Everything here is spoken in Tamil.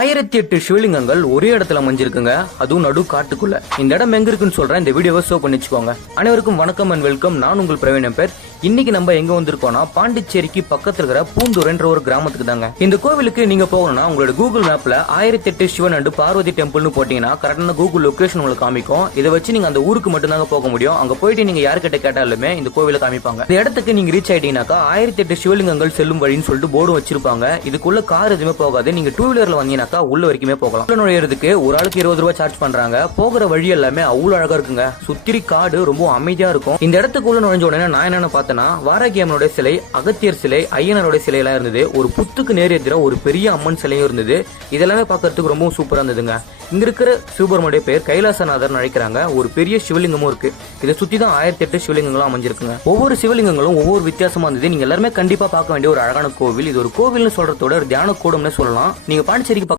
ஆயிரத்தி எட்டு சிவலிங்கங்கள் ஒரே இடத்துல அமைஞ்சிருக்குங்க. அதுவும் நடு காட்டுக்குள்ள. இந்த இடம் எங்க இருக்குன்னு சொல்றேன். இந்த வீடியோவை ஷோ பண்ணி வச்சுக்கோங்க அனைவருக்கும் வணக்கம் அண்ட் வெல்கம் நான் உங்கள் பிரவீணம் பேர். இன்னைக்கு நம்ம எங்க வந்திருக்கோம்னா பாண்டிச்சேரிக்கு பக்கத்துல இருக்கிற பூந்தூர்ன்ற ஒரு கிராமத்துக்கு தாங்க. இந்த கோவிலுக்கு நீங்க போகணும்னா உங்களோட கூகுள் மேப்ல ஆயிரத்தி எட்டு சிவன் அண்டு பார்வதி டெம்பிள்னு போட்டீங்கன்னா கரெக்டான கூகுள் லொகேஷன் உங்களுக்கு காமிக்கும். இதை வச்சு நீங்க அந்த ஊருக்கு மட்டும்தாங்க போக முடியும். அங்க போயிட்டு நீங்க யாருக்கிட்ட கேட்டாலுமே இந்த கோவில காமிப்பாங்க. இந்த இடத்துக்கு நீங்க ரீச் ஆயிட்டீங்கன்னாக்கா ஆயிரத்தி எட்டு சிவலிங்கங்கள் செல்லும் வழின்னு சொல்லிட்டு போர்டு வச்சிருப்பாங்க. இதுக்குள்ள கார் எதுவுமே போகாது. நீங்க டூ வீலர்ல பார்த்தா உள்ள வரைக்குமே போகலாம். உள்ள நுழையிறதுக்கு ஒரு ஆளுக்கு இருபது ரூபாய் சார்ஜ் பண்றாங்க. போகிற வழி எல்லாமே அவ்வளவு அழகா இருக்குங்க. சுத்திரி காடு ரொம்ப அமைதியா இருக்கும். இந்த இடத்துக்குள்ள நுழைஞ்ச உடனே நான் என்னன்னு பார்த்தேன்னா வாராகியம்மனுடைய சிலை அகத்தியர் சிலை ஐயனருடைய சிலை எல்லாம் இருந்தது. ஒரு புத்துக்கு நேர் எதிர ஒரு பெரிய அம்மன் சிலையும் இருந்தது. இதெல்லாமே பார்க்கறதுக்கு ரொம்ப சூப்பரா இருந்ததுங்க. இங்க இருக்கிற சிவபெருமனுடைய பேர் கைலாசநாதர் அழைக்கிறாங்க ஒரு பெரிய சிவலிங்கமும் இருக்கு. இதை சுத்தி தான் ஆயிரத்தி எட்டு சிவலிங்கங்களும் அமைஞ்சிருக்குங்க. ஒவ்வொரு சிவலிங்கங்களும் ஒவ்வொரு வித்தியாசமா இருந்தது. நீங்க எல்லாருமே கண்டிப்பா பார்க்க வேண்டிய ஒரு அழகான கோவில். இது ஒரு கோவில்னு சொல்றதோட ஒரு தியான கூடம்னு சொல்லலாம். நீங்க பாண்டிச்சேரிக்கு